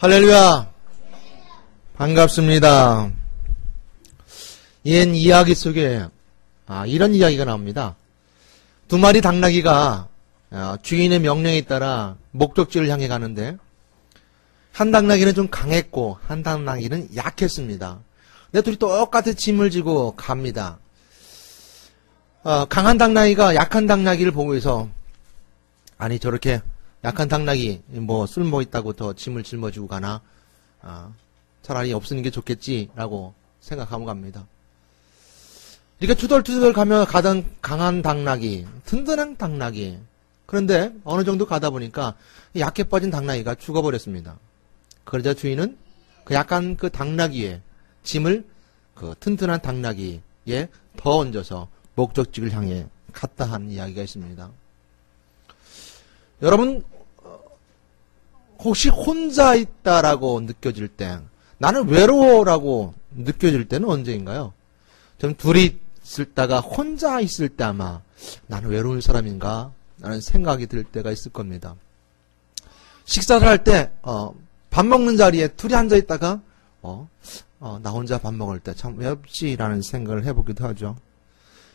할렐루야. 반갑습니다. 옛 이야기 속에 이런 이야기가 나옵니다. 두 마리 당나귀가 주인의 명령에 따라 목적지를 향해 가는데 한 당나귀는 좀 강했고 한 당나귀는 약했습니다. 근데 둘이 똑같이 짐을 지고 갑니다. 강한 당나귀가 약한 당나귀를 보고서 아니 저렇게 약한 당나귀 뭐 쓸모 있다고 더 짐을 짊어지고 가나 차라리 없으는 게 좋겠지라고 생각하고 갑니다. 이렇게 투덜투덜 가면 가던 강한 당나귀, 든든한 당나귀. 그런데 어느 정도 가다 보니까 약해 빠진 당나귀가 죽어버렸습니다. 그러자 주인은 그 약한 그 당나귀의 짐을 그 튼튼한 당나귀에 더 얹어서 목적지를 향해 갔다 한 이야기가 있습니다. 여러분 혹시 혼자 있다라고 느껴질 때, 나는 외로워라고 느껴질 때는 언제인가요? 좀 둘이 있다가 혼자 있을 때 아마 나는 외로운 사람인가? 라는 생각이 들 때가 있을 겁니다. 식사를 할 때 밥 먹는 자리에 둘이 앉아 있다가 나 혼자 밥 먹을 때 참 외롭지라는 생각을 해보기도 하죠.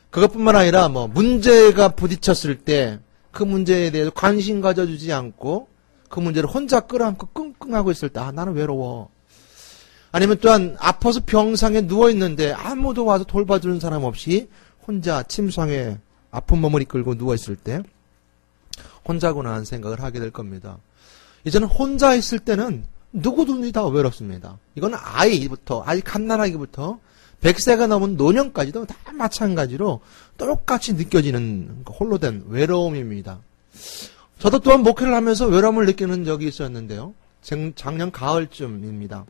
그것뿐만 아니라 뭐 문제가 부딪혔을 때 그 문제에 대해서 관심 가져주지 않고 그 문제를 혼자 끌어안고 끙끙하고 있을 때 나는 외로워. 아니면 또한 아파서 병상에 누워있는데 아무도 와서 돌봐주는 사람 없이 혼자 침상에 아픈 몸을 이끌고 누워있을 때 혼자구나 하는 생각을 하게 될 겁니다. 이제는 혼자 있을 때는 누구든지 다 외롭습니다. 이건 아이부터 아직 갓난아기부터 100세가 넘은 노년까지도 다 마찬가지로 똑같이 느껴지는 홀로 된 외로움입니다. 저도 또한 목회를 하면서 외로움을 느끼는 적이 있었는데요. 작년 가을쯤입니다.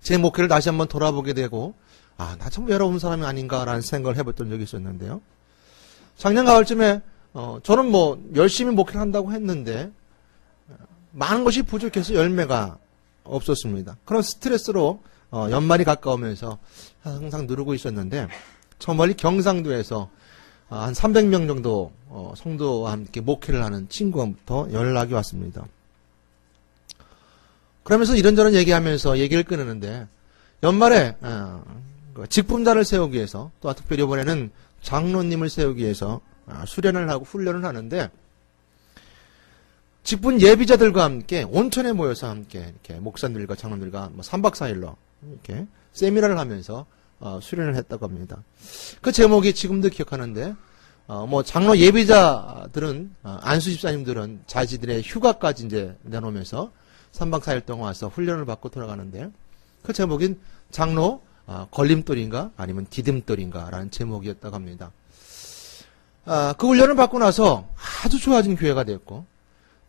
제 목회를 다시 한번 돌아보게 되고 나 참 외로운 사람이 아닌가라는 생각을 해봤던 적이 있었는데요. 작년 가을쯤에 저는 뭐 열심히 목회를 한다고 했는데 많은 것이 부족해서 열매가 없었습니다. 그런 스트레스로 연말이 가까우면서 항상 누르고 있었는데 저 멀리 경상도에서 한 300명 정도 성도와 함께 목회를 하는 친구부터 연락이 왔습니다. 그러면서 이런저런 얘기하면서 얘기를 끊었는데 연말에 직분자를 세우기 위해서 또 특별히 이번에는 장로님을 세우기 위해서 수련을 하고 훈련을 하는데 직분 예비자들과 함께 온천에 모여서 함께 이렇게 목사님들과 장로들과 3박 4일로 이렇게 세미나를 하면서 수련을 했다고 합니다. 그 제목이 지금도 기억하는데 뭐 장로 예비자들은 안수 집사님들은 자기들의 휴가까지 이제 내놓으면서 3박 4일 동안 와서 훈련을 받고 돌아가는데 그 제목인 장로 걸림돌인가 아니면 디딤돌인가라는 제목이었다고 합니다. 그 훈련을 받고 나서 아주 좋아진 교회가 되었고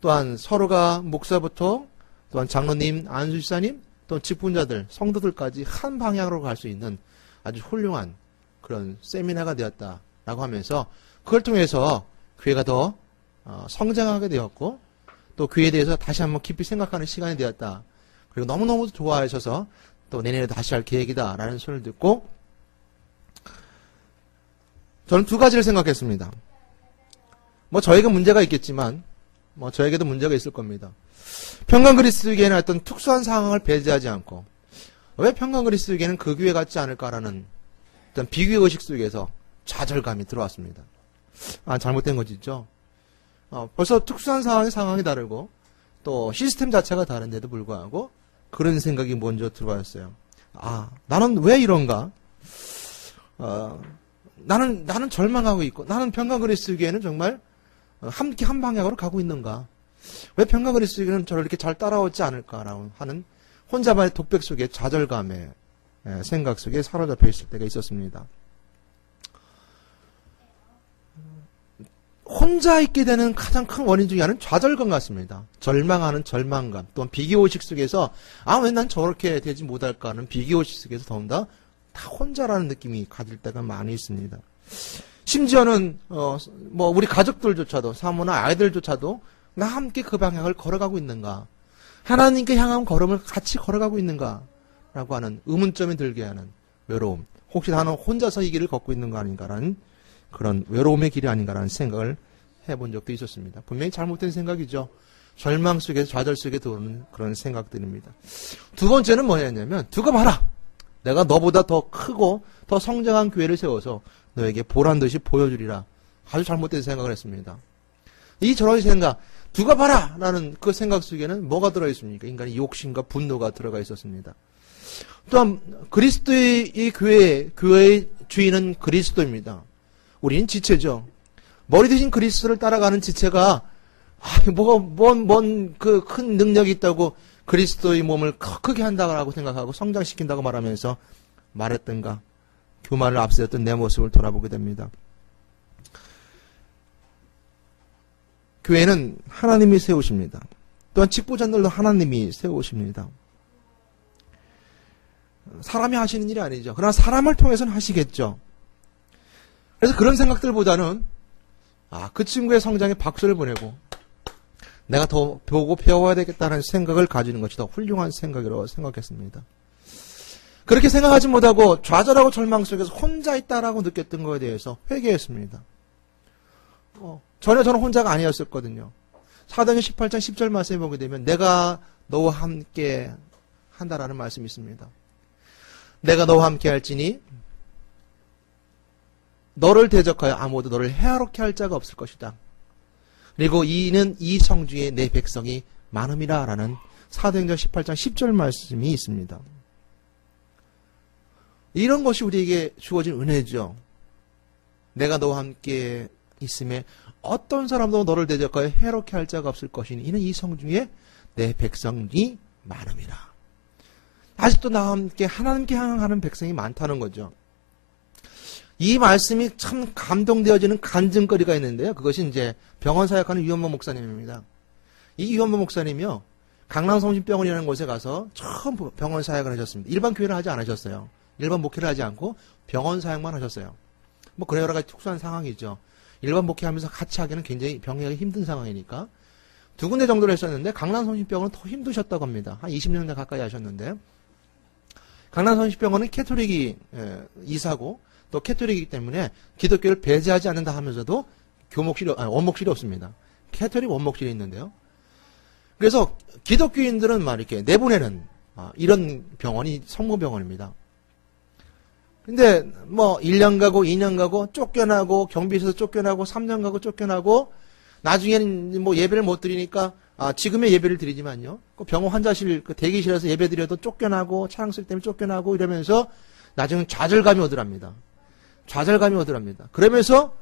또한 서로가 목사부터 또한 장로님, 안수 집사님, 또 직분자들, 성도들까지 한 방향으로 갈 수 있는 아주 훌륭한 그런 세미나가 되었다라고 하면서 그걸 통해서 교회가 더 성장하게 되었고 또 교회에 대해서 다시 한번 깊이 생각하는 시간이 되었다. 그리고 너무너무 좋아하셔서 또 내년에도 다시 할 계획이다라는 소리를 듣고 저는 두 가지를 생각했습니다. 뭐 저에게 문제가 있겠지만 뭐 저에게도 문제가 있을 겁니다. 평강 그리스도교회는 어떤 특수한 상황을 배제하지 않고 왜 평강 그리스도교회는 그 교회 같지 않을까라는 어떤 비교의식 속에서 좌절감이 들어왔습니다. 잘못된 것이죠. 벌써 특수한 상황이 다르고 또 시스템 자체가 다른데도 불구하고 그런 생각이 먼저 들어왔어요. 나는 왜 이런가? 나는 절망하고 있고 나는 평강 그리스도교회는 정말 함께 한 방향으로 가고 있는가? 왜 평강 그리스도교회는 저를 이렇게 잘 따라오지 않을까라고 하는 혼자만의 독백 속에 좌절감의 생각 속에 사로잡혀 있을 때가 있었습니다. 혼자 있게 되는 가장 큰 원인 중에 하나는 좌절감 같습니다. 절망하는 절망감, 또한 비교의식 속에서 왜 난 저렇게 되지 못할까 하는 비교의식 속에서 더군다나 다 혼자라는 느낌이 가질 때가 많이 있습니다. 심지어는 뭐 우리 가족들조차도 사모나 아이들조차도 나 함께 그 방향을 걸어가고 있는가? 하나님께 향한 걸음을 같이 걸어가고 있는가? 라고 하는 의문점이 들게 하는 외로움. 혹시 나는 혼자서 이 길을 걷고 있는 거 아닌가라는 그런 외로움의 길이 아닌가라는 생각을 해본 적도 있었습니다. 분명히 잘못된 생각이죠. 절망 속에서 좌절 속에 들어오는 그런 생각들입니다. 두 번째는 뭐였냐면 두고 봐라. 내가 너보다 더 크고 더 성장한 교회를 세워서 너에게 보란 듯이 보여주리라. 아주 잘못된 생각을 했습니다. 이 저런 생각, 두고 봐라! 라는 그 생각 속에는 뭐가 들어있습니까? 인간의 욕심과 분노가 들어가 있었습니다. 또한 그리스도의 이 교회의 주인은 그리스도입니다. 우리는 지체죠. 머리 대신 그리스도를 따라가는 지체가 그 큰 능력이 있다고 그리스도의 몸을 크게 한다고 생각하고 성장시킨다고 말하면서 말했던가 교만을 앞세웠던 내 모습을 돌아보게 됩니다. 교회는 하나님이 세우십니다. 또한 직보자들도 하나님이 세우십니다. 사람이 하시는 일이 아니죠. 그러나 사람을 통해서는 하시겠죠. 그래서 그런 생각들보다는 그 친구의 성장에 박수를 보내고 내가 더 보고 배워야 되겠다는 생각을 가지는 것이 더 훌륭한 생각이라고 생각했습니다. 그렇게 생각하지 못하고 좌절하고 절망 속에서 혼자 있다라고 느꼈던 것에 대해서 회개했습니다. 전혀 저는 혼자가 아니었었거든요. 사도행전 18장 10절 말씀에 보게 되면 내가 너와 함께 한다라는 말씀이 있습니다. 내가 너와 함께 할지니 너를 대적하여 아무도 너를 해롭게 할 자가 없을 것이다. 그리고 이는 이 성중에 내 백성이 많음이라 라는 사도행전 18장 10절 말씀이 있습니다. 이런 것이 우리에게 주어진 은혜죠. 내가 너와 함께 있음에 어떤 사람도 너를 대적하여 해롭게 할 자가 없을 것이니 이는 이 성중에 내 백성이 많음이라. 아직도 나와 함께 하나님께 향하는 백성이 많다는 거죠. 이 말씀이 참 감동되어지는 간증거리가 있는데요. 그것이 이제 병원 사역하는 유현모 목사님입니다. 이 유현모 목사님이요, 강남성심병원이라는 곳에 가서 처음 병원 사역을 하셨습니다. 일반 교회를 하지 않으셨어요. 일반 목회를 하지 않고 병원 사역만 하셨어요. 뭐 그래 여러 가지 특수한 상황이죠. 일반 목회하면서 같이 하기는 굉장히 병행하기 힘든 상황이니까 두 군데 정도를 했었는데 강남성심병원은 더 힘드셨다고 합니다. 한 20년 가까이 하셨는데 강남성심병원은 캐토릭이 이사고 또 캐토릭이기 때문에 기독교를 배제하지 않는다 하면서도 원목실이 없습니다. 캐토릭 원목실이 있는데요. 그래서 기독교인들은 막 이렇게 내보내는 이런 병원이 성모병원입니다. 근데 뭐 1년 가고 2년 가고 쫓겨나고 경비실에서 쫓겨나고 3년 가고 쫓겨나고 나중에는 뭐 예배를 못 드리니까 지금의 예배를 드리지만요. 그 병원 환자실 그 대기실에서 예배 드려도 쫓겨나고 차량 쓸 때문에 쫓겨나고 이러면서 나중에 좌절감이 오더랍니다. 좌절감이 오더랍니다. 그러면서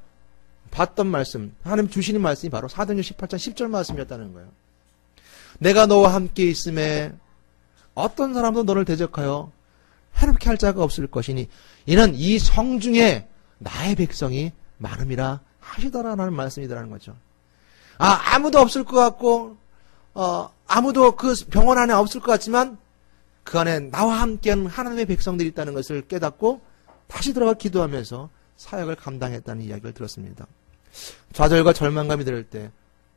봤던 말씀, 하나님 주시는 말씀이 바로 사도행전 18장 10절 말씀이었다는 거예요. 내가 너와 함께 있음에 어떤 사람도 너를 대적하여 해롭게 할 자가 없을 것이니 이는 이 성중에 나의 백성이 많음이라 하시더라라는 말씀이더라는 거죠. 아무도 없을 것 같고 아무도 그 병원 안에 없을 것 같지만 그 안에 나와 함께하는 하나님의 백성들이 있다는 것을 깨닫고 다시 들어가 기도하면서 사역을 감당했다는 이야기를 들었습니다. 좌절과 절망감이 들 때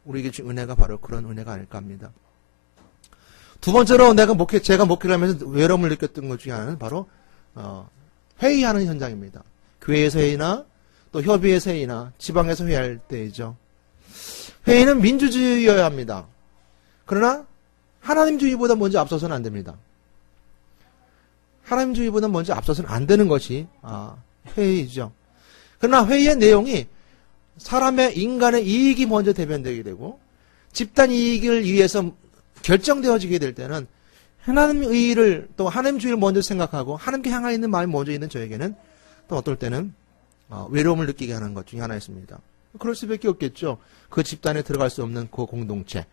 우리에게 준 은혜가 바로 그런 은혜가 아닐까 합니다. 두 번째로 제가 목회를 하면서 외로움을 느꼈던 것 중에 하나는 바로 회의하는 현장입니다. 교회에서 회의나 또 협의회에서 회의나 지방에서 회의할 때이죠. 회의는 민주주의여야 합니다. 그러나 하나님주의보다 먼저 앞서서는 안 됩니다. 하나님주의보다 먼저 앞서서는 안 되는 것이 회의죠. 그러나 회의의 내용이 인간의 이익이 먼저 대변되게 되고 집단 이익을 위해서 결정되어지게 될 때는 하나님의 의의를 또 하나님주의를 먼저 생각하고 하나님께 향해 있는 마음이 먼저 있는 저에게는 또 어떨 때는 외로움을 느끼게 하는 것 중에 하나였습니다. 그럴 수밖에 없겠죠. 그 집단에 들어갈 수 없는 그 공동체,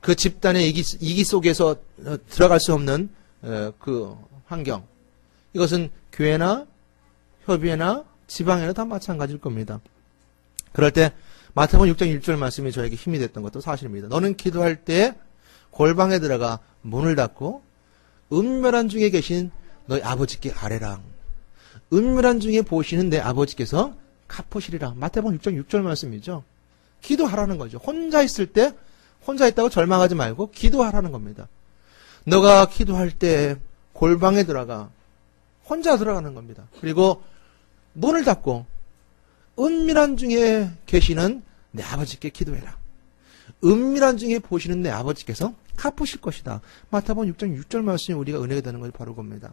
그 집단의 이기 속에서 들어갈 수 없는 그 환경, 이것은 교회나 협의회나 지방에나 다 마찬가지일 겁니다. 그럴 때 마태복음 6장 1절 말씀이 저에게 힘이 됐던 것도 사실입니다. 너는 기도할 때 골방에 들어가 문을 닫고 은밀한 중에 계신 너희 아버지께 아뢰라. 은밀한 중에 보시는 내 아버지께서 갚으시리라. 마태복음 6장 6절 말씀이죠. 기도하라는 거죠. 혼자 있을 때 혼자 있다고 절망하지 말고 기도하라는 겁니다. 너가 기도할 때 골방에 들어가 혼자 들어가는 겁니다. 그리고 문을 닫고 은밀한 중에 계시는 내 아버지께 기도해라. 은밀한 중에 보시는 내 아버지께서 갚으실 것이다. 마태복음 6장 6절 말씀이 우리가 은혜가 되는 것이 바로 그겁니다.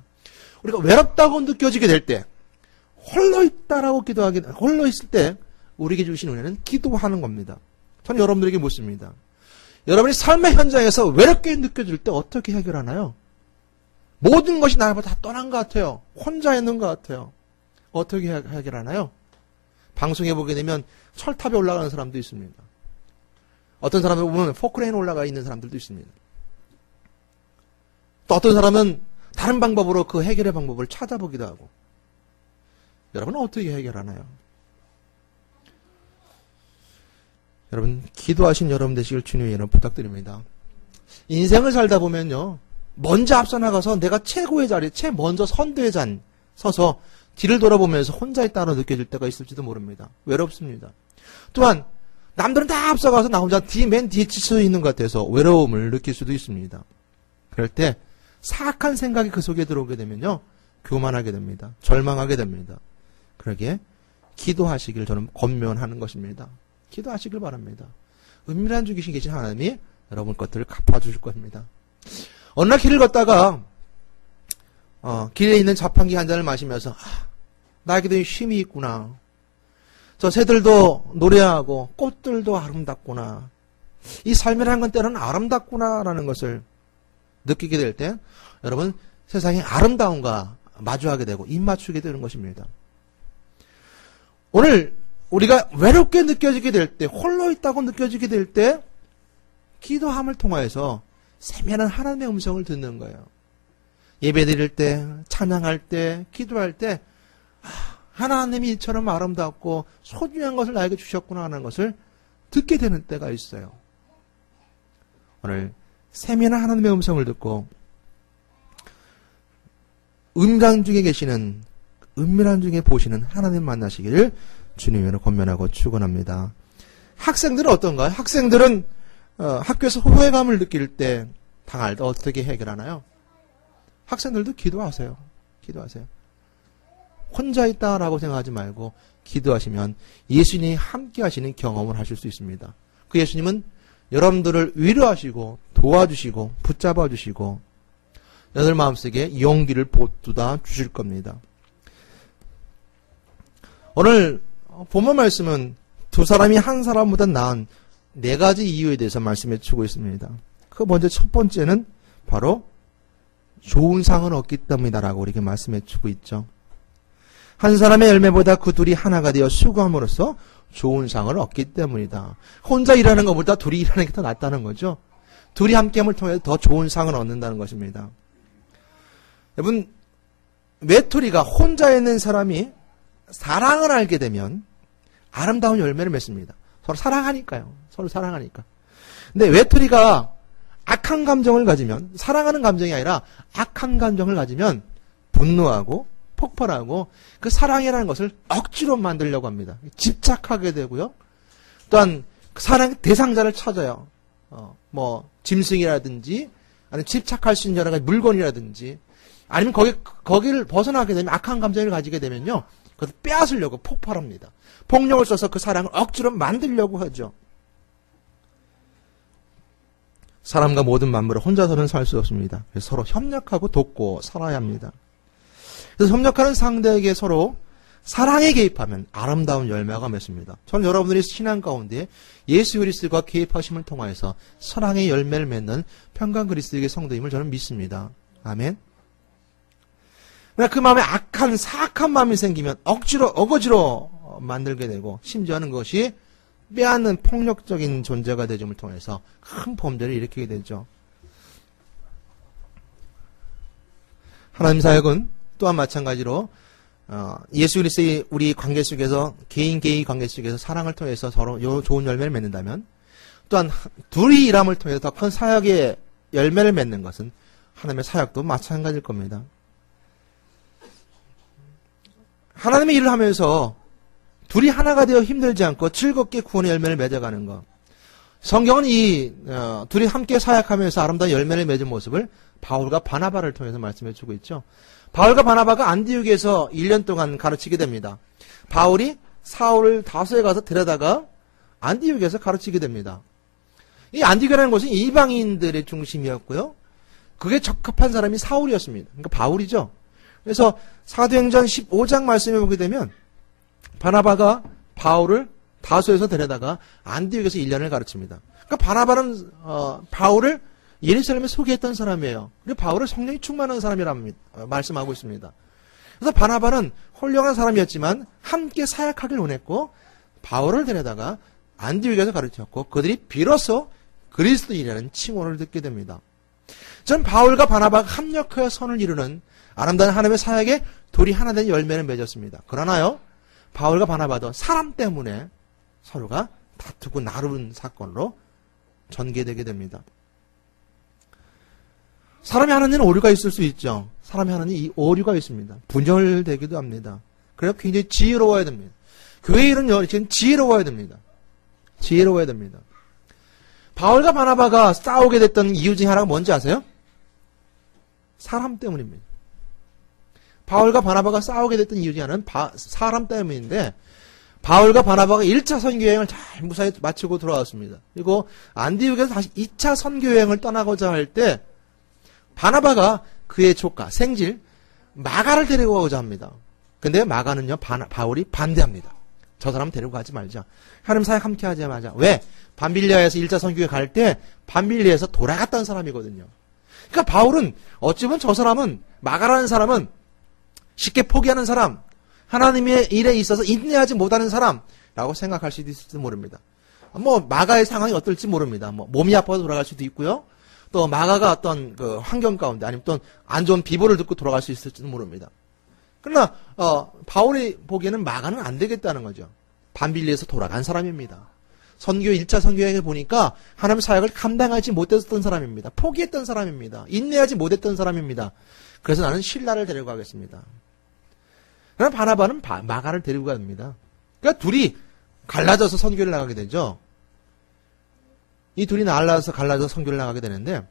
우리가 외롭다고 느껴지게 될 때, 홀로 있다라고 홀로 있을 때 우리에게 주신 은혜는 기도하는 겁니다. 저는 여러분들에게 묻습니다. 여러분이 삶의 현장에서 외롭게 느껴질 때 어떻게 해결하나요? 모든 것이 나보다 다 떠난 것 같아요. 혼자 있는 것 같아요. 어떻게 해결하나요? 방송에 보게 되면 철탑에 올라가는 사람도 있습니다. 어떤 사람을 보면 포크레인 올라가 있는 사람들도 있습니다. 또 어떤 사람은 다른 방법으로 그 해결의 방법을 찾아보기도 하고. 여러분은 어떻게 해결하나요? 여러분, 기도하신 여러분 되시길 주님의 이름으로 부탁드립니다. 인생을 살다 보면요, 먼저 앞서 나가서 내가 최고의 자리, 먼저 선두에 서서 뒤를 돌아보면서 혼자 있다고 느껴질 때가 있을지도 모릅니다. 외롭습니다. 또한 남들은 다 앞서가서 나 혼자 맨 뒤에 지쳐 있는 것 같아서 외로움을 느낄 수도 있습니다. 그럴 때 사악한 생각이 그 속에 들어오게 되면요, 교만하게 됩니다. 절망하게 됩니다. 그러기에 기도하시길 저는 권면하는 것입니다. 기도하시길 바랍니다. 은밀한 중에 계신 하나님이 여러분 것들을 갚아주실 겁니다. 어느 날 길을 걷다가 길에 있는 자판기 한 잔을 마시면서 나에게도 쉼이 있구나. 저 새들도 노래하고 꽃들도 아름답구나. 이 삶이라는 건 때로는 아름답구나라는 것을 느끼게 될 때 여러분 세상의 아름다움과 마주하게 되고 입 맞추게 되는 것입니다. 오늘 우리가 외롭게 느껴지게 될 때, 홀로 있다고 느껴지게 될 때 기도함을 통하여서 세밀한 하나님의 음성을 듣는 거예요. 예배 드릴 때, 찬양할 때, 기도할 때 하나님이 이처럼 아름답고 소중한 것을 나에게 주셨구나 하는 것을 듣게 되는 때가 있어요. 오늘 세밀한 하나님의 음성을 듣고 은밀한 중에 계시는, 은밀한 중에 보시는 하나님 만나시기를 주님으로 권면하고 축원합니다. 학생들은 어떤가요? 학생들은 학교에서 호혜감을 느낄 때 당할 때 어떻게 해결하나요? 학생들도 기도하세요. 기도하세요. 혼자 있다라고 생각하지 말고 기도하시면 예수님이 함께 하시는 경험을 하실 수 있습니다. 그 예수님은 여러분들을 위로하시고 도와주시고 붙잡아 주시고 여러분 마음속에 용기를 보두다 주실 겁니다. 오늘 본문 말씀은 두 사람이 한 사람보다 나은 네 가지 이유에 대해서 말씀해 주고 있습니다. 그 먼저 첫 번째는 바로 좋은 상을 얻기 때문이다라고 우리에게 말씀해 주고 있죠. 한 사람의 열매보다 그 둘이 하나가 되어 수고함으로써 좋은 상을 얻기 때문이다. 혼자 일하는 것보다 둘이 일하는 게 더 낫다는 거죠. 둘이 함께함을 통해 더 좋은 상을 얻는다는 것입니다. 여러분, 외톨이가 혼자 있는 사람이 사랑을 알게 되면 아름다운 열매를 맺습니다. 서로 사랑하니까요. 서로 사랑하니까. 근데 외톨이가 악한 감정을 가지면, 사랑하는 감정이 아니라 악한 감정을 가지면 분노하고 폭발하고 그 사랑이라는 것을 억지로 만들려고 합니다. 집착하게 되고요. 또한 그 사랑의 대상자를 찾아요. 짐승이라든지 아니면 집착할 수 있는 여러 가지 물건이라든지 아니면 거기를 벗어나게 되면 악한 감정을 가지게 되면요. 그것을 빼앗으려고 폭발합니다. 폭력을 써서 그 사랑을 억지로 만들려고 하죠. 사람과 모든 만물을 혼자서는 살 수 없습니다. 그래서 서로 협력하고 돕고 살아야 합니다. 그래서 협력하는 상대에게 서로 사랑에 개입하면 아름다운 열매가 맺습니다. 저는 여러분들이 신앙 가운데 예수 그리스도가 개입하심을 통하여서 사랑의 열매를 맺는 평강 그리스도의 성도임을 저는 믿습니다. 아멘. 그러나 그 마음에 악한 사악한 마음이 생기면 어거지로 만들게 되고 심지어는 그것이 빼앗는 폭력적인 존재가 되줌을 통해서 큰 범죄를 일으키게 되죠. 하나님 사역은 또한 마찬가지로 예수 그리스도의 우리 관계 속에서 개인계의 관계 속에서 사랑을 통해서 서로 좋은 열매를 맺는다면 또한 둘이 일함을 통해서 더 큰 사역의 열매를 맺는 것은 하나님의 사역도 마찬가지일 겁니다. 하나님의 일을 하면서 둘이 하나가 되어 힘들지 않고 즐겁게 구원의 열매를 맺어가는 것. 성경은 이 둘이 함께 사역하면서 아름다운 열매를 맺은 모습을 바울과 바나바를 통해서 말씀해 주고 있죠. 바울과 바나바가 안디옥에서 1년 동안 가르치게 됩니다. 바울이 사울을 다소에 가서 데려다가 안디옥에서 가르치게 됩니다. 이 안디옥이라는 곳은 이방인들의 중심이었고요. 그게 적합한 사람이 사울이었습니다. 그러니까 바울이죠. 그래서 사도행전 15장 말씀해 보게 되면 바나바가 바울을 다소에서 데려다가 안디옥에서 1년을 가르칩니다. 그러니까 바나바는 바울을 예루살렘에 소개했던 사람이에요. 그리고 바울을 성령이 충만한 사람이라고 말씀하고 있습니다. 그래서 바나바는 훌륭한 사람이었지만 함께 사역하길 원했고 바울을 데려다가 안디옥에서 가르쳤고 그들이 비로소 그리스도인이라는 칭호를 듣게 됩니다. 전 바울과 바나바가 합력하여 선을 이루는 아름다운 하나님의 사역에 둘이 하나 된 열매를 맺었습니다. 그러나요, 바울과 바나바도 사람 때문에 서로가 다투고 나누는 사건으로 전개되게 됩니다. 사람이 하는 일은 오류가 있을 수 있죠. 사람이 하는 일, 이 오류가 있습니다. 분열되기도 합니다. 그래서 굉장히 지혜로워야 됩니다. 교회 일은요, 지금 지혜로워야 됩니다. 지혜로워야 됩니다. 바울과 바나바가 싸우게 됐던 이유 중에 하나가 뭔지 아세요? 사람 때문입니다. 바울과 바나바가 싸우게 됐던 이유 중에 하나는 사람 때문인데 바울과 바나바가 1차 선교여행을 잘 무사히 마치고 돌아왔습니다. 그리고 안디옥에서 다시 2차 선교여행을 떠나고자 할 때 바나바가 그의 조카, 생질 마가를 데리고 가고자 합니다. 근데 마가는요, 바울이 반대합니다. 저 사람 데리고 가지 말자. 하나님 사역 함께 하지 말자. 왜? 밤빌리아에서 1차 선교회 갈 때 밤빌리아에서 돌아갔던 사람이거든요. 그러니까 바울은 어찌 보면 저 사람은 마가라는 사람은 쉽게 포기하는 사람, 하나님의 일에 있어서 인내하지 못하는 사람라고 생각할 수도 있을지 모릅니다. 뭐 마가의 상황이 어떨지 모릅니다. 뭐 몸이 아파서 돌아갈 수도 있고요. 또 마가가 어떤 그 환경 가운데 아니면 또 안 좋은 비보를 듣고 돌아갈 수 있을지도 모릅니다. 그러나 바울이 보기에는 마가는 안 되겠다는 거죠. 밤빌리에서 돌아간 사람입니다. 선교 1차 선교여행을 보니까 하나님 사역을 감당하지 못했던 사람입니다. 포기했던 사람입니다. 인내하지 못했던 사람입니다. 그래서 나는 신라를 데리고 가겠습니다. 그러나 바나바는 마가를 데리고 갑니다. 그러니까 둘이 갈라져서 선교를 나가게 되죠. 이 둘이 갈라져서 선교를 나가게 되는데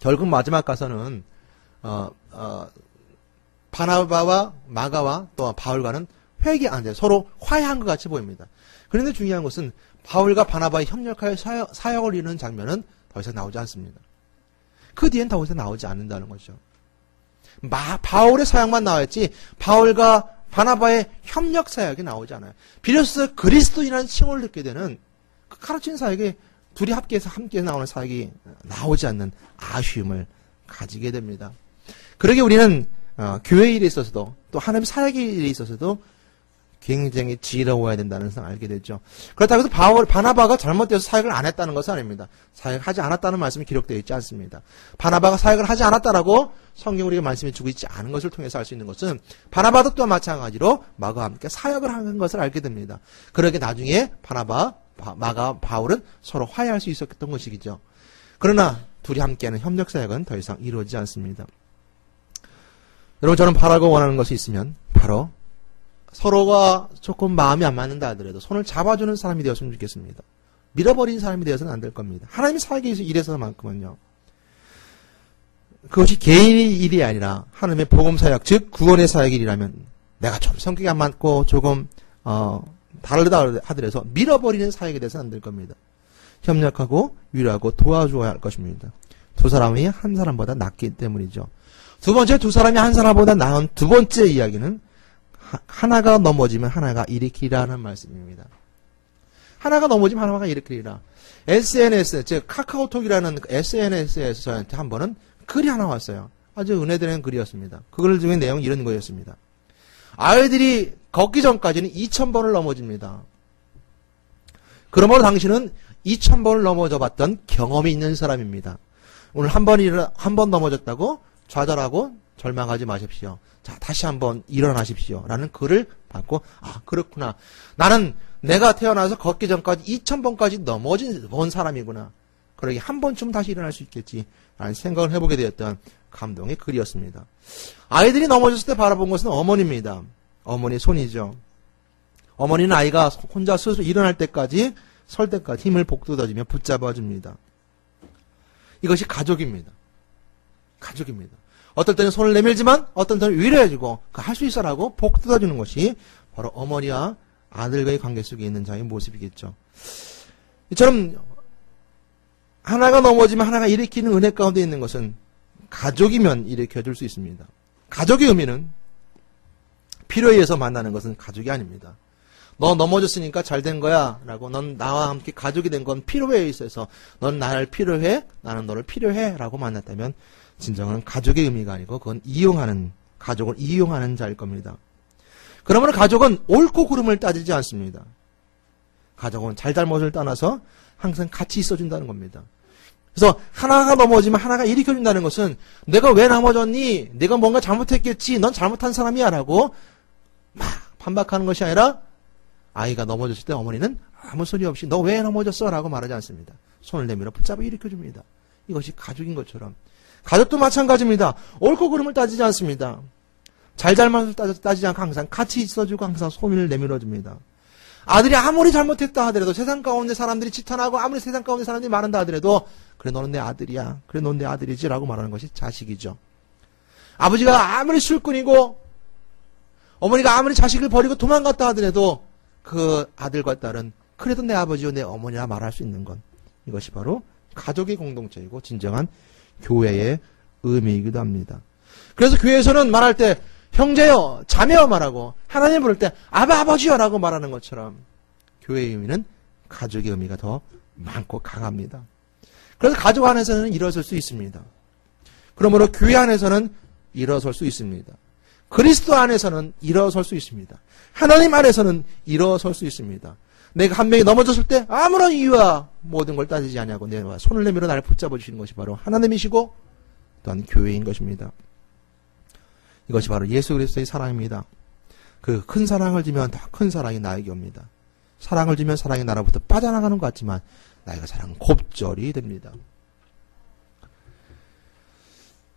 결국 마지막 가서는 바나바와 마가와 또 바울과는 회개 안 돼요. 서로 화해한 것 같이 보입니다. 그런데 중요한 것은 바울과 바나바의 협력하여 사역을 이루는 장면은 더 이상 나오지 않습니다. 그 뒤엔 더 이상 나오지 않는다는 거죠. 바울의 사역만 나왔지 바울과 바나바의 협력 사역이 나오지 않아요. 비로소 그리스도인이라는 칭호를 듣게 되는 그 가르치는 사역에 둘이 함께 나오는 사역이 나오지 않는 아쉬움을 가지게 됩니다. 그러게 우리는 교회 일에 있어서도 또 하나님 사역의 일에 있어서도 굉장히 지혜로워야 된다는 것을 알게 되죠. 그렇다고 해서 바나바가 잘못돼서 사역을 안 했다는 것은 아닙니다. 사역하지 않았다는 말씀이 기록되어 있지 않습니다. 바나바가 사역을 하지 않았다라고 성경 우리가 말씀해 주고 있지 않은 것을 통해서 알 수 있는 것은 바나바도 또한 마찬가지로 마가와 함께 사역을 하는 것을 알게 됩니다. 그러게 나중에 바나바, 마가, 바울은 서로 화해할 수 있었던 것이죠. 그러나 둘이 함께하는 협력 사역은 더 이상 이루어지지 않습니다. 여러분, 저는 바라고 원하는 것이 있으면 바로 서로가 조금 마음이 안 맞는다 하더라도 손을 잡아주는 사람이 되었으면 좋겠습니다. 밀어버린 사람이 되어서는 안 될 겁니다. 하나님의 사역에 일에서만큼은요. 그것이 개인의 일이 아니라 하나님의 복음사역, 즉 구원의 사역의 일이라면 내가 좀 성격이 안 맞고 조금 다르다 하더라도 밀어버리는 사역에 대해서는 안 될 겁니다. 협력하고 위로하고 도와줘야 할 것입니다. 두 사람이 한 사람보다 낫기 때문이죠. 두 번째, 두 사람이 한 사람보다 나은 두 번째 이야기는 하나가 넘어지면 하나가 일으키라는 말씀입니다. 하나가 넘어지면 하나가 일으키리라. SNS, 즉 카카오톡이라는 SNS에서 저한테 한 번은 글이 하나 왔어요. 아주 은혜되는 글이었습니다. 그 글 중에 내용이 이런 거였습니다. 아이들이 걷기 전까지는 2000번을 넘어집니다. 그러므로 당신은 2000번을 넘어져 봤던 경험이 있는 사람입니다. 오늘 한 번 넘어졌다고 좌절하고 절망하지 마십시오. 자, 다시 한번 일어나십시오. 라는 글을 받고, 아, 그렇구나. 나는 내가 태어나서 걷기 전까지 2000번까지 넘어진 사람이구나. 그러게 한 번쯤 다시 일어날 수 있겠지. 라는 생각을 해보게 되었던 감동의 글이었습니다. 아이들이 넘어졌을 때 바라본 것은 어머니입니다. 어머니의 손이죠. 어머니는 아이가 혼자 스스로 일어날 때까지, 설 때까지 힘을 복돋아주며 붙잡아줍니다. 이것이 가족입니다. 가족입니다. 어떨 때는 손을 내밀지만 어떤 때는 위로해주고 할 수 있어라고 복돋아주는 것이 바로 어머니와 아들과의 관계 속에 있는 자의 모습이겠죠. 이처럼 하나가 넘어지면 하나가 일으키는 은혜 가운데 있는 것은 가족이면 일으켜줄 수 있습니다. 가족의 의미는 필요에 의해서 만나는 것은 가족이 아닙니다. 너 넘어졌으니까 잘 된 거야 라고, 넌 나와 함께 가족이 된 건 필요에 있어서 넌 나를 필요해, 나는 너를 필요해 라고 만났다면 진정한 가족의 의미가 아니고 그건 이용하는, 가족을 이용하는 자일 겁니다. 그러므로 가족은 옳고 그름을 따지지 않습니다. 가족은 잘잘못을 떠나서 항상 같이 있어준다는 겁니다. 그래서 하나가 넘어지면 하나가 일으켜준다는 것은 내가 왜 넘어졌니? 내가 뭔가 잘못했겠지. 넌 잘못한 사람이야 라고 막 반박하는 것이 아니라 아이가 넘어졌을 때 어머니는 아무 소리 없이 너 왜 넘어졌어? 라고 말하지 않습니다. 손을 내밀어 붙잡아 일으켜줍니다. 이것이 가족인 것처럼. 가족도 마찬가지입니다. 옳고 그름을 따지지 않습니다. 잘잘못을 따지지 않고 항상 같이 있어주고 항상 손을 내밀어줍니다. 아들이 아무리 잘못했다 하더라도 세상 가운데 사람들이 지탄하고 아무리 세상 가운데 사람들이 많은다 하더라도 그래 너는 내 아들이야. 그래 너는 내 아들이지 라고 말하는 것이 자식이죠. 아버지가 아무리 술꾼이고 어머니가 아무리 자식을 버리고 도망갔다 하더라도 그 아들과 딸은 그래도 내 아버지요 내 어머니라 말할 수 있는 건 이것이 바로 가족의 공동체이고 진정한 교회의 의미이기도 합니다. 그래서 교회에서는 말할 때 형제여 자매여 말하고 하나님 부를 때 아버지여 라고 말하는 것처럼 교회의 의미는 가족의 의미가 더 많고 강합니다. 그래서 가족 안에서는 일어설 수 있습니다. 그러므로 교회 안에서는 일어설 수 있습니다. 그리스도 안에서는 일어설 수 있습니다. 하나님 안에서는 일어설 수 있습니다. 내가 한 명이 넘어졌을 때 아무런 이유와 모든 걸 따지지 않냐고 내가 손을 내밀어 나를 붙잡아 주시는 것이 바로 하나님이시고 또한 교회인 것입니다. 이것이 바로 예수 그리스도의 사랑입니다. 그 큰 사랑을 주면 더 큰 사랑이 나에게 옵니다. 사랑을 주면 사랑이 나로부터 빠져나가는 것 같지만 나에게 사랑은 곱절이 됩니다.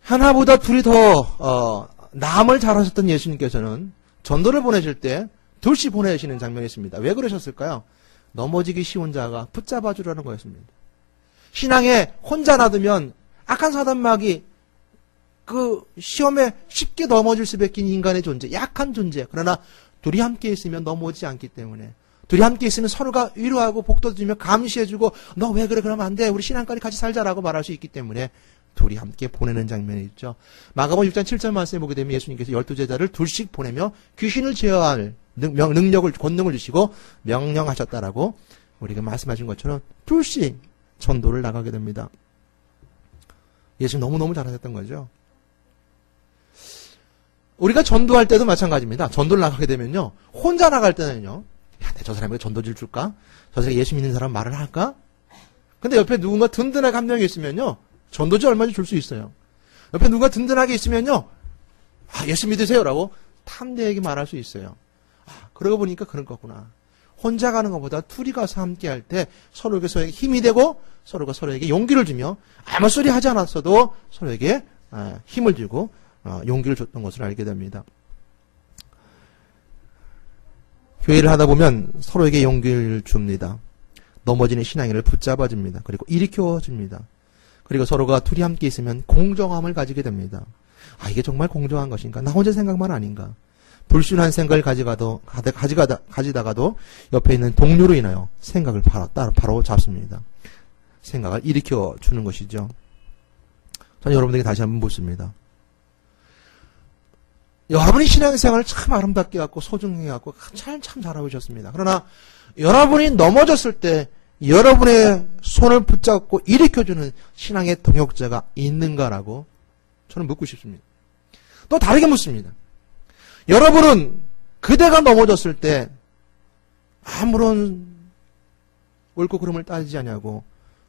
하나보다 둘이 더 남을 잘하셨던 예수님께서는 전도를 보내실 때 둘씩 보내시는 장면이 있습니다. 왜 그러셨을까요? 넘어지기 쉬운 자가 붙잡아 주라는 거였습니다. 신앙에 혼자 놔두면 악한 사단마귀 그 시험에 쉽게 넘어질 수밖에 인간의 존재, 약한 존재. 그러나 둘이 함께 있으면 넘어지지 않기 때문에 둘이 함께 있으면 서로가 위로하고 복도 주며 감시해주고 너 왜 그래 그러면 안 돼. 우리 신앙까지 같이 살자라고 말할 수 있기 때문에 둘이 함께 보내는 장면이 있죠. 마가복음 6장 7절 말씀에 보게 되면 예수님께서 12제자를 둘씩 보내며 귀신을 제어할 능력을, 권능을 주시고 명령하셨다라고 우리가 말씀하신 것처럼 둘씩 전도를 나가게 됩니다. 예수님 너무너무 잘하셨던 거죠. 우리가 전도할 때도 마찬가지입니다. 전도를 나가게 되면요. 혼자 나갈 때는요. 야, 내가 저 사람에게 전도지를 줄까? 저 사람이 예수 믿는 사람 말을 할까? 근데 옆에 누군가 든든하게 한 명이 있으면요. 전도지 얼마든지 줄 수 있어요. 옆에 누가 든든하게 있으면요. 아, 예수 믿으세요. 라고 탐대하게 말할 수 있어요. 아, 그러고 보니까 그런 거구나. 혼자 가는 것보다 둘이 가서 함께 할 때 서로에게 힘이 되고 서로가 서로에게 용기를 주며 아무 소리 하지 않았어도 서로에게 힘을 주고 용기를 줬던 것을 알게 됩니다. 교회를 하다 보면 서로에게 용기를 줍니다. 넘어지는 신앙인을 붙잡아 줍니다. 그리고 일으켜 줍니다. 그리고 서로가 둘이 함께 있으면 공정함을 가지게 됩니다. 아, 이게 정말 공정한 것인가? 나 혼자 생각만 아닌가? 불순한 생각을 가지다가도 옆에 있는 동료로 인하여 생각을 바로 잡습니다. 생각을 일으켜 주는 것이죠. 저는 여러분에게 다시 한번 묻습니다. 여러분이 신앙생활을 참 아름답게 갖고 소중히 갖고 참 잘하고 계셨습니다. 그러나 여러분이 넘어졌을 때 여러분의 손을 붙잡고 일으켜주는 신앙의 동역자가 있는가라고 저는 묻고 싶습니다. 또 다르게 묻습니다. 여러분은 그대가 넘어졌을 때 아무런 옳고 그름을 따지지 않냐고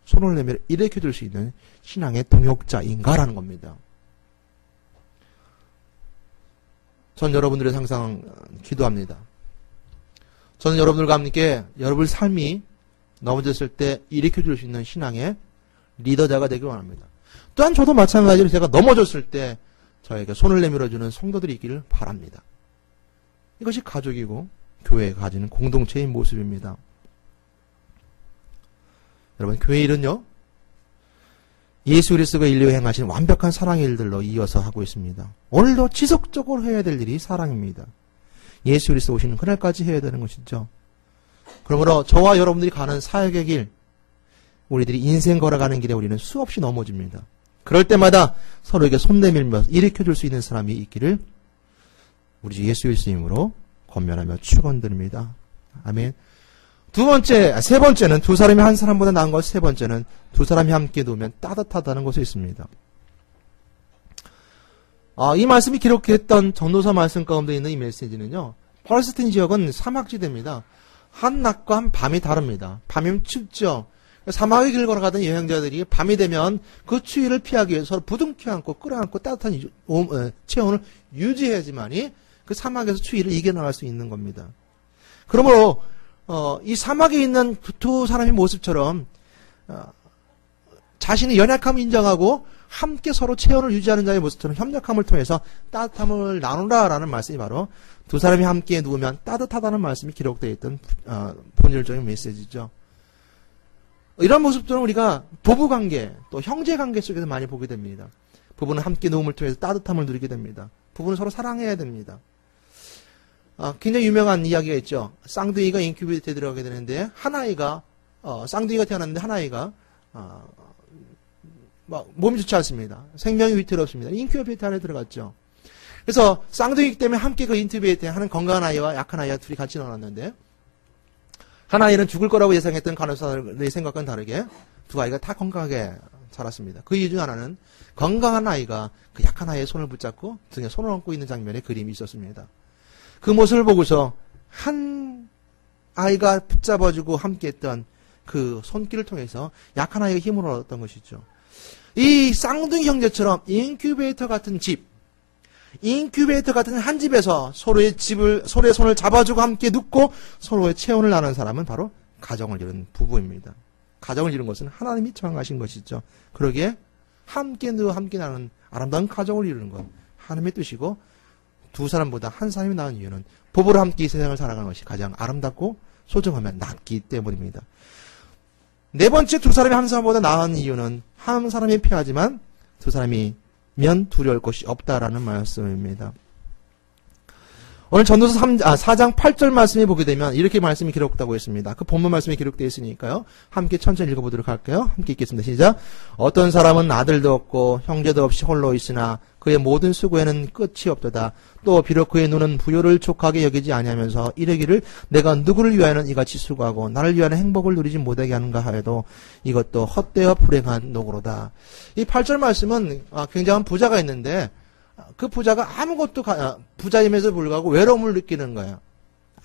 손을 내밀어 일으켜줄 수 있는 신앙의 동역자인가라는 겁니다. 전 여러분들의 항상 기도합니다. 저는 여러분들과 함께 여러분의 삶이 넘어졌을 때 일으켜줄 수 있는 신앙의 리더자가 되길 원합니다. 또한 저도 마찬가지로 제가 넘어졌을 때 저에게 손을 내밀어주는 성도들이 있기를 바랍니다. 이것이 가족이고 교회가 가지는 공동체의 모습입니다. 여러분, 교회 일은요, 예수 그리스도가 인류에 행하신 완벽한 사랑의 일들로 이어서 하고 있습니다. 오늘도 지속적으로 해야 될 일이 사랑입니다. 예수 그리스도 오시는 그날까지 해야 되는 것이죠. 그러므로 저와 여러분들이 가는 사역의 길, 우리들이 인생 걸어가는 길에 우리는 수없이 넘어집니다. 그럴 때마다 서로에게 손 내밀며 일으켜줄 수 있는 사람이 있기를 우리 주 예수 그리스도의 이름으로 권면하며 축원드립니다. 아멘. 세 번째는 두 사람이 한 사람보다 나은 것. 세 번째는 두 사람이 함께 누우면 따뜻하다는 것이 있습니다. 이 말씀이 기록했던 전도서 말씀 가운데 있는 이 메시지는요. 팔레스타인 지역은 사막지대입니다. 한낮과 한밤이 다릅니다. 밤이면 춥죠. 사막의 길 걸어가던 여행자들이 밤이 되면 그 추위를 피하기 위해서 부둥켜 안고 끌어안고 따뜻한 체온을 유지해야지만이 그 사막에서 추위를 이겨나갈 수 있는 겁니다. 그러므로 이 사막에 있는 두 사람의 모습처럼 자신의 연약함을 인정하고 함께 서로 체온을 유지하는 자의 모습처럼 협력함을 통해서 따뜻함을 나누라라는 말씀이 바로 두 사람이 함께 누우면 따뜻하다는 말씀이 기록되어 있던 본질적인 메시지죠. 이런 모습들은 우리가 부부관계 또 형제관계 속에서 많이 보게 됩니다. 부부는 함께 누움을 통해서 따뜻함을 누리게 됩니다. 부부는 서로 사랑해야 됩니다. 굉장히 유명한 이야기가 있죠. 쌍둥이가 인큐베이터에 들어가게 되는데 한 아이가 쌍둥이가 태어났는데 한 아이가 몸이 좋지 않습니다. 생명이 위태롭습니다. 인큐베이터 안에 들어갔죠. 그래서 쌍둥이기 때문에 함께 그 인큐베이터에 하는 건강한 아이와 약한 아이와 둘이 같이 넣어놨는데 한 아이는 죽을 거라고 예상했던 간호사들의 생각과는 다르게 두 아이가 다 건강하게 자랐습니다. 그 이유 중 하나는 건강한 아이가 그 약한 아이의 손을 붙잡고 등에 손을 얹고 있는 장면의 그림이 있었습니다. 그 모습을 보고서 한 아이가 붙잡아주고 함께했던 그 손길을 통해서 약한 아이가 힘을 얻었던 것이죠. 이 쌍둥이 형제처럼 인큐베이터 같은 한 집에서 서로의 손을 잡아주고 함께 눕고 서로의 체온을 나누는 사람은 바로 가정을 이룬 부부입니다. 가정을 이룬 것은 하나님이 정하신 것이죠. 그러기에 함께 나누는 아름다운 가정을 이루는 것 하나님의 뜻이고 두 사람보다 한 사람이 나은 이유는 부부로 함께 이 세상을 살아가는 것이 가장 아름답고 소중하며 낫기 때문입니다. 네 번째 두 사람이 한 사람보다 나은 이유는 한 사람이 필요하지만 두 사람이면 두려울 것이 없다라는 말씀입니다. 오늘 전도서 4장 8절 말씀에 보게 되면 이렇게 말씀이 기록되고 있습니다. 그 본문 말씀이 기록되어 있으니까요. 함께 천천히 읽어보도록 할까요? 함께 읽겠습니다. 시작. 어떤 사람은 아들도 없고 형제도 없이 홀로 있으나 그의 모든 수고에는 끝이 없도다. 또 비록 그의 눈은 부요를 족하게 여기지 아니하면서 이르기를 내가 누구를 위하여는 이같이 수고하고 나를 위하여 행복을 누리지 못하게 하는가 하여도 이것도 헛되어 불행한 노고로다. 이 8절 말씀은 굉장한 부자가 있는데 그 부자가 아무것도 부자임에도 불구하고 외로움을 느끼는 거예요.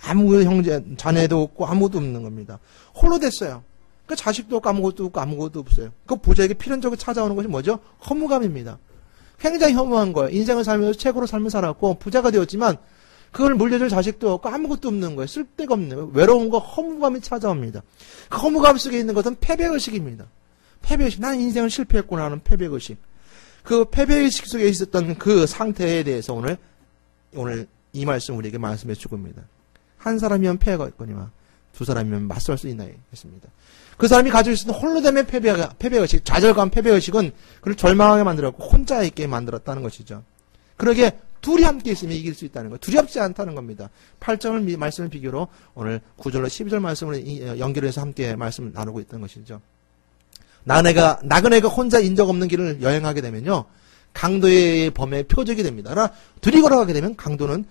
아무 형제 자녀도 없고 아무것도 없는 겁니다. 홀로 됐어요. 그 자식도 없고 아무것도 없어요. 그 부자에게 필연적으로 찾아오는 것이 뭐죠? 허무감입니다. 굉장히 허무한 거예요. 인생을 살면서 최고로 삶을 살았고 부자가 되었지만 그걸 물려줄 자식도 없고 아무것도 없는 거예요. 쓸데가 없는 거예요. 외로움과 허무감이 찾아옵니다. 그 허무감 속에 있는 것은 패배의식입니다. 패배의식. 난 인생을 실패했구나 하는 패배의식. 그 패배의식 속에 있었던 그 상태에 대해서 오늘 이 말씀 우리에게 말씀해 주고 있습니다. 한 사람이면 패가 있거니와 두 사람이면 맞설 수 있나요? 했습니다. 그 사람이 가지고 있었던 홀로 되면 패배의식, 좌절감 패배의식은 그를 절망하게 만들었고 혼자 있게 만들었다는 것이죠. 그러기에 둘이 함께 있으면 이길 수 있다는 것, 두렵지 않다는 겁니다. 8절 말씀을 비교로 오늘 9절로 12절 말씀을 연결해서 함께 말씀을 나누고 있던 것이죠. 나그네가 혼자 인적 없는 길을 여행하게 되면요. 강도의 범의 표적이 됩니다. 그러나 둘이 걸어가게 되면 강도는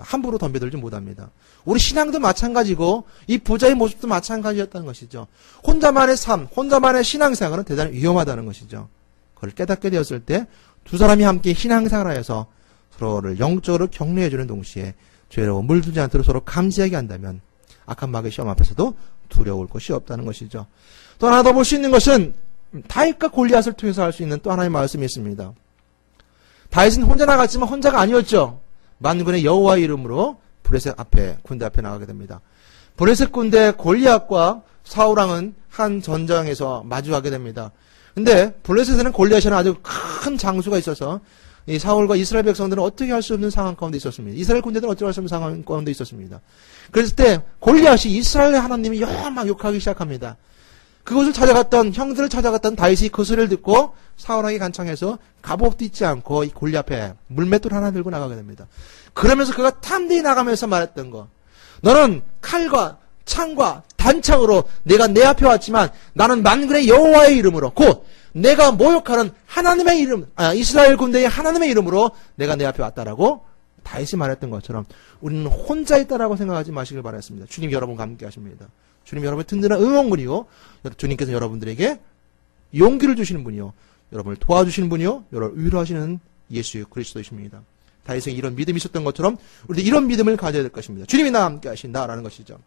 함부로 덤벼들지 못합니다. 우리 신앙도 마찬가지고 이 부자의 모습도 마찬가지였다는 것이죠. 혼자만의 삶, 혼자만의 신앙생활은 대단히 위험하다는 것이죠. 그걸 깨닫게 되었을 때 두 사람이 함께 신앙생활을 하여서 서로를 영적으로 격려해주는 동시에 죄로 물들지 않도록 서로 감시하게 한다면 악한 마귀의 시험 앞에서도 두려울 것이 없다는 것이죠. 또 하나 더 볼 수 있는 것은 다윗과 골리앗을 통해서 할 수 있는 또 하나의 말씀이 있습니다. 다윗은 혼자 나갔지만 혼자가 아니었죠. 만군의 여호와의 이름으로 블레셋 군대 앞에 나가게 됩니다. 블레셋 군대 골리앗과 사울왕은 한 전장에서 마주하게 됩니다. 근데 블레셋에는 골리앗이라는 아주 큰 장수가 있어서 이 사울과 이스라엘 백성들은 어떻게 할 수 없는 상황 가운데 있었습니다. 이스라엘 군대들은 어떻게 할 수 없는 상황 가운데 있었습니다. 그랬을 때 골리앗이 이스라엘의 하나님이 막 욕하기 시작합니다. 그곳을 찾아갔던 형들을 찾아갔던 다윗이 그 소리를 듣고 사울왕이 간청해서 갑옷도 입지 않고 이 골리앗 앞에 물맷돌 하나 들고 나가게 됩니다. 그러면서 그가 탐대히 나가면서 말했던 거, 너는 칼과 창과 단창으로 내가 내 앞에 왔지만 나는 만군의 여호와의 이름으로 곧 내가 모욕하는 하나님의 이름, 이스라엘 군대의 하나님의 이름으로 내가 내 앞에 왔다라고 다윗이 말했던 것처럼 우리는 혼자 있다라고 생각하지 마시길 바라겠습니다. 주님 여러분과 함께 하십니다. 주님 여러분의 든든한 응원군이요. 주님께서 여러분들에게 용기를 주시는 분이요. 여러분을 도와주시는 분이요. 여러분을 위로하시는 예수 그리스도이십니다. 다윗에게 이런 믿음이 있었던 것처럼 우리도 이런 믿음을 가져야 될 것입니다. 주님이 나와 함께 하신다라는 것이죠.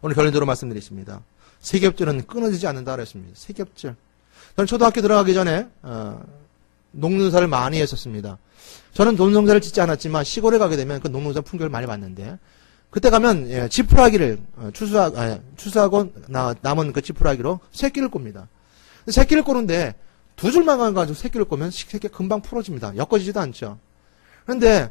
오늘 결론적으로 말씀드리겠습니다. 세겹절은 끊어지지 않는다 그랬습니다. 세겹절. 저는 초등학교 들어가기 전에 농농사를 많이 했었습니다. 저는 농농사를 짓지 않았지만 시골에 가게 되면 그 농농사 풍경을 많이 봤는데 그때 가면 지푸라기를 추수하고 남은 그 지푸라기로 새끼를 꼽니다. 새끼를 꼬는데 두 줄만 가지고 새끼를 꼬면 새끼 금방 풀어집니다. 엮어지지도 않죠. 그런데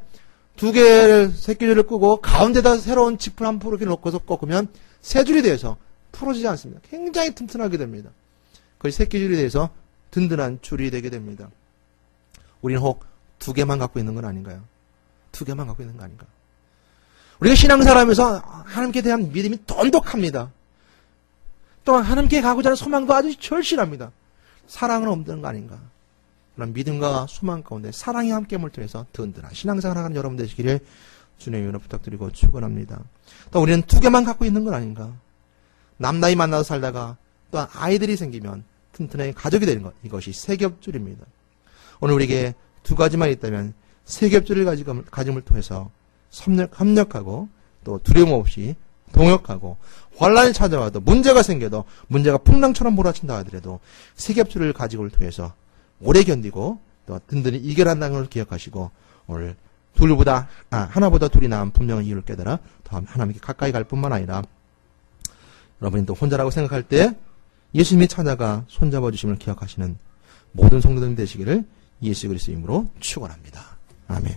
두 개를 새끼줄을 끄고 가운데다 새로운 지푸 한 포를 넣고서 꺾으면 세 줄이 돼서 풀어지지 않습니다. 굉장히 튼튼하게 됩니다. 그것이 새끼줄이 돼서 든든한 줄이 되게 됩니다. 우리는 혹 두 개만 갖고 있는 건 아닌가요? 두 개만 갖고 있는 거 아닌가? 우리가 신앙생활하면서 하나님께 대한 믿음이 돈독합니다. 또한 하나님께 가고자 하는 소망도 아주 절실합니다. 사랑은 없는 거 아닌가? 그런 믿음과 소망 가운데 사랑이 함께함을 통해서 든든한 신앙생활 하는 여러분 되시기를 주님의 이름으로 부탁드리고 축원합니다. 또 우리는 두 개만 갖고 있는 건 아닌가? 남나이 만나서 살다가 또한 아이들이 생기면 튼튼하게 가족이 되는 것, 이것이 세겹줄입니다. 오늘 우리에게 두 가지만 있다면 세겹줄을 가짐을 통해서 협력하고 또 두려움 없이 동역하고 환란이 찾아와도 문제가 생겨도 문제가 풍랑처럼 몰아친다 하더라도 세겹줄을 가지고를 통해서 오래 견디고 또 든든히 이겨낸다는 걸 기억하시고 오늘 하나보다 둘이 나은 분명한 이유를 깨달아 더 하나님께 가까이 갈 뿐만 아니라 여러분이 또 혼자라고 생각할 때 예수님이 찾아가 손잡아 주심을 기억하시는 모든 성도들 되시기를 예수 그리스도 이름으로 축원합니다. 아멘.